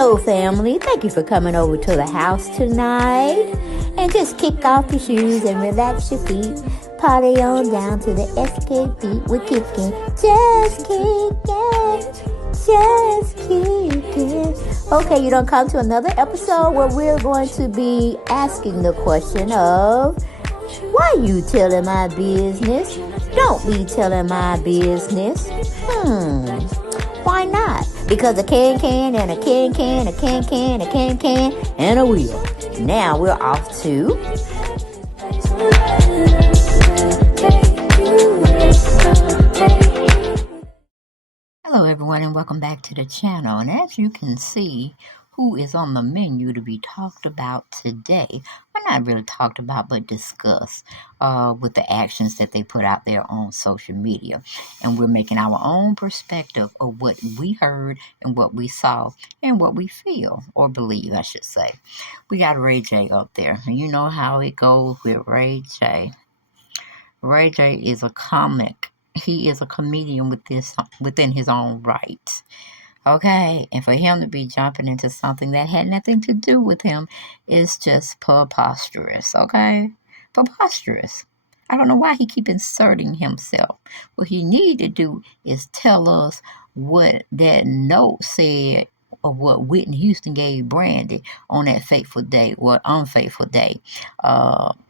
Hello, family. Thank you for coming over to the house tonight. And just kick off your shoes and relax your feet. Party on down to the SK beat. We're kicking. Just kicking. Just kicking. Okay, you don't come to another episode where we're going to be asking the question of, why you telling my business? Don't be telling my business. Why not? Because a can and a can, a can, and a wheel. Now we're off to... Hello everyone, and welcome back to the channel. And as you can see, who is on the menu to be talked about today? Well, not really talked about, but discussed with the actions that they put out there on social media. And we're making our own perspective of what we heard and what we saw and what we feel, or believe, I should say. We got RayJ up there. And you know how it goes with RayJ. RayJ is a comic. He is a comedian within his own right. Okay, and for him to be jumping into something that had nothing to do with him is just preposterous, okay? Preposterous. I don't know why he keep inserting himself. What he need to do is tell us what that note said of what Whitney Houston gave Brandy on that fateful day or unfaithful day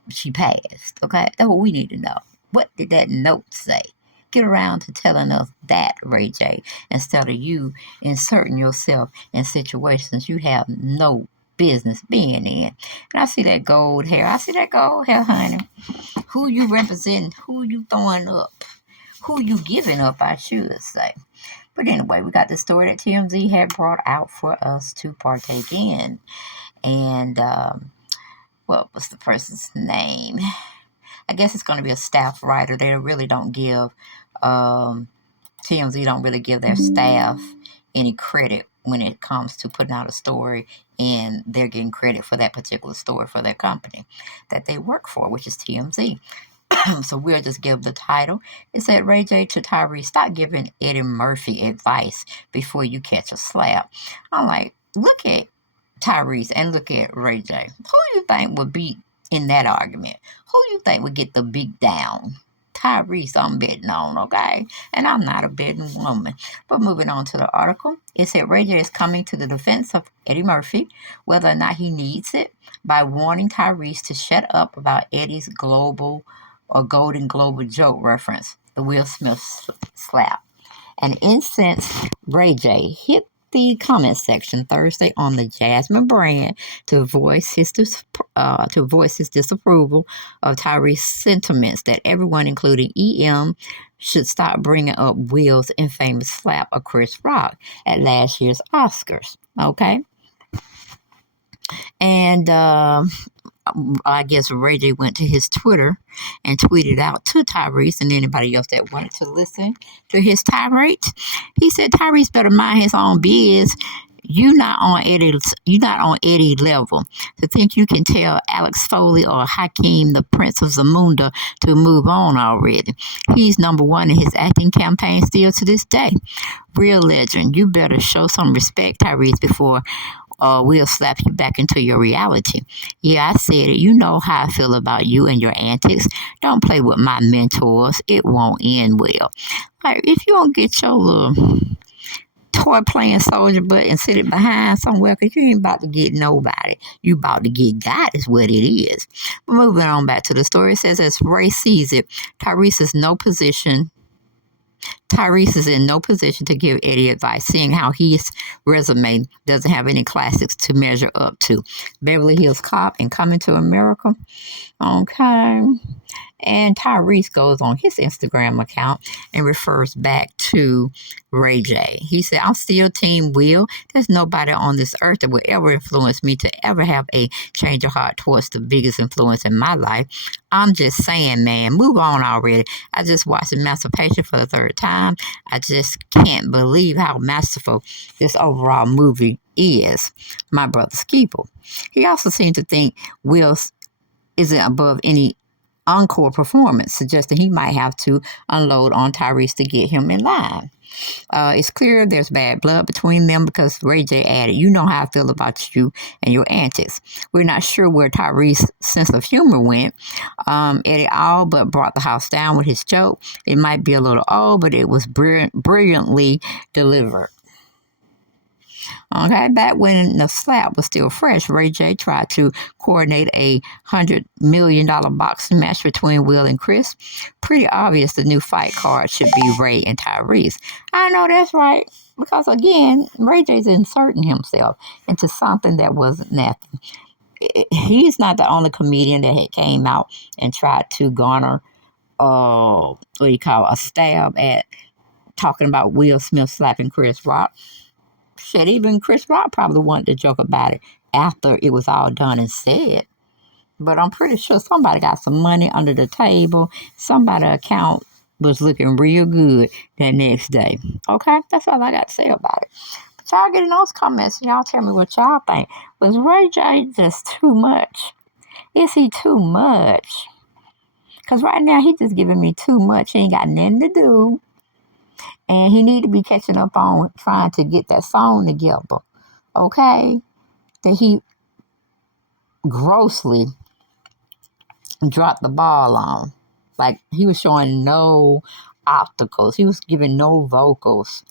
she passed, okay? That's what we need to know. What did that note say? Get around to telling us that, RayJ, instead of you inserting yourself in situations you have no business being in. And I see that gold hair. Honey. Who you representing? Who you throwing up? Who you giving up, I should say. But anyway, we got the story that TMZ had brought out for us to partake in. And what was the person's name? I guess it's going to be a staff writer. They really don't give, TMZ don't really give their staff any credit when it comes to putting out a story, and they're getting credit for that particular story for their company that they work for, which is TMZ. So we'll just give the title. It said, RayJ to Tyrese, stop giving Eddie Murphy advice before you catch a slap. I'm like, look at Tyrese and look at RayJ. Who do you think would beat in that argument? Who you think would get the beat down? Tyrese, I'm betting on, okay? And I'm not a betting woman. But moving on to the article, it said RayJ is coming to the defense of Eddie Murphy, whether or not he needs it, by warning Tyrese to shut up about Eddie's global or Golden Globe joke reference, the Will Smith slap. An incensed RayJ hit the comment section Thursday on the Jasmine brand to voice his disapproval of Tyrese's sentiments that everyone, including EM, should stop bringing up Will's infamous slap of Chris Rock at last year's Oscars. Okay, and I guess RayJ went to his Twitter and tweeted out to Tyrese and anybody else that wanted to listen to his tirade. He said, Tyrese better mind his own biz. You're not on Eddie level to think you can tell Alex Foley or Hakeem, the Prince of Zamunda, to move on already. He's number one in his acting campaign still to this day. Real legend. You better show some respect, Tyrese, before we'll slap you back into your reality. Yeah, I said it. You know how I feel about you and your antics. Don't play with my mentors. It won't end well. Like, if you don't get your little toy playing soldier butt and sit it behind somewhere, because you ain't about to get nobody. You about to get God is what it is. But moving on back to the story, it says, as Ray sees it, Tyrese is in no position to give Eddie advice, seeing how his resume doesn't have any classics to measure up to. Beverly Hills Cop and Coming to America. Okay. And Tyrese goes on his Instagram account and refers back to RayJ. He said, I'm still Team Will. There's nobody on this earth that will ever influence me to ever have a change of heart towards the biggest influence in my life. I'm just saying, man, move on already. I just watched Emancipation for the third time. I just can't believe how masterful this overall movie is. My brother's keeper. He also seemed to think Will isn't above any encore performance, suggesting he might have to unload on Tyrese to get him in line. It's clear there's bad blood between them because RayJ added, "You know how I feel about you and your antics." We're not sure where Tyrese's sense of humor went. Eddie all but brought the house down with his joke. It might be a little old, but it was brilliantly delivered. Okay, back when the slap was still fresh, RayJ tried to coordinate a $100 million boxing match between Will and Chris. Pretty obvious the new fight card should be Ray and Tyrese. I know that's right, because again, RayJ's inserting himself into something that wasn't nothing. He's not the only comedian that had came out and tried to garner, a stab at talking about Will Smith slapping Chris Rock. Shit, even Chris Rock probably wanted to joke about it after it was all done and said. But I'm pretty sure somebody got some money under the table. Somebody's account was looking real good that next day. Okay, that's all I got to say about it. But y'all get in those comments and y'all tell me what y'all think. Was RayJ just too much? Is he too much? Because right now he's just giving me too much. He ain't got nothing to do. And he need to be catching up on trying to get that song together. Okay? That he grossly dropped the ball on. Like, he was showing no obstacles. He was giving no vocals.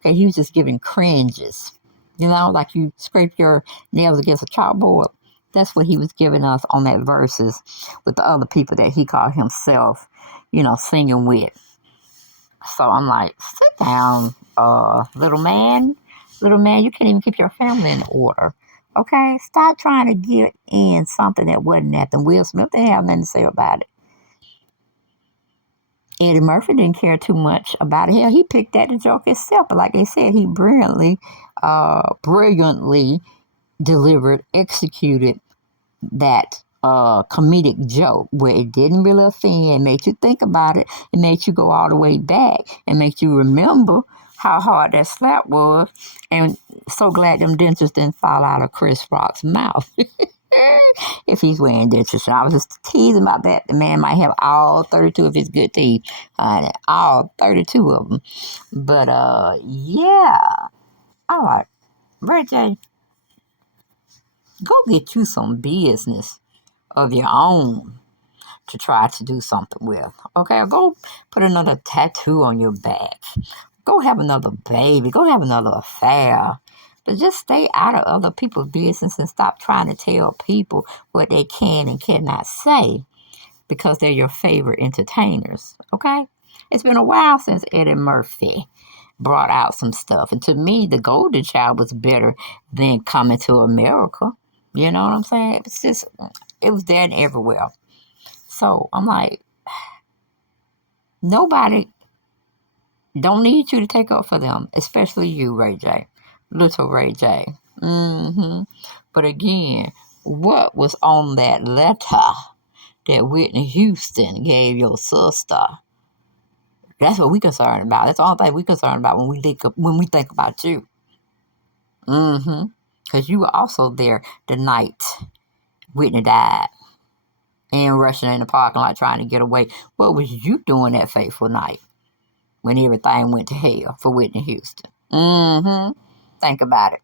Okay? He was just giving cringes. You know, like you scrape your nails against a chalkboard. That's what he was giving us on that verses with the other people that he called himself, singing with. So I'm like, sit down, little man. Little man, you can't even keep your family in order. Okay? Stop trying to get in something that wasn't nothing. Will Smith didn't have nothing to say about it. Eddie Murphy didn't care too much about it. Hell, he picked at the joke himself. But like I said, he brilliantly delivered, executed that comedic joke where it didn't really offend. It made you think about it. It made you go all the way back and make you remember how hard that slap was. And so glad them dentures didn't fall out of Chris Rock's mouth. If he's wearing dentures. I was just teasing about that. The man might have all 32 of his good teeth. All 32 of them. But, yeah. All right. RayJ, go get you some business of your own to try to do something with. Okay, or go put another tattoo on your back. Go have another baby. Go have another affair. But just stay out of other people's business and stop trying to tell people what they can and cannot say because they're your favorite entertainers. Okay? It's been a while since Eddie Murphy brought out some stuff. And to me, The Golden Child was better than Coming to America. You know what I'm saying? It was there and everywhere. So I'm like, nobody don't need you to take up for them, especially you, RayJ, little RayJ. But again, what was on that letter that Whitney Houston gave your sister? That's what we concerned about. That's the only thing we concerned about when we think about you. Because you were also there the night Whitney died and rushing in the parking lot trying to get away. What was you doing that fateful night when everything went to hell for Whitney Houston? Think about it.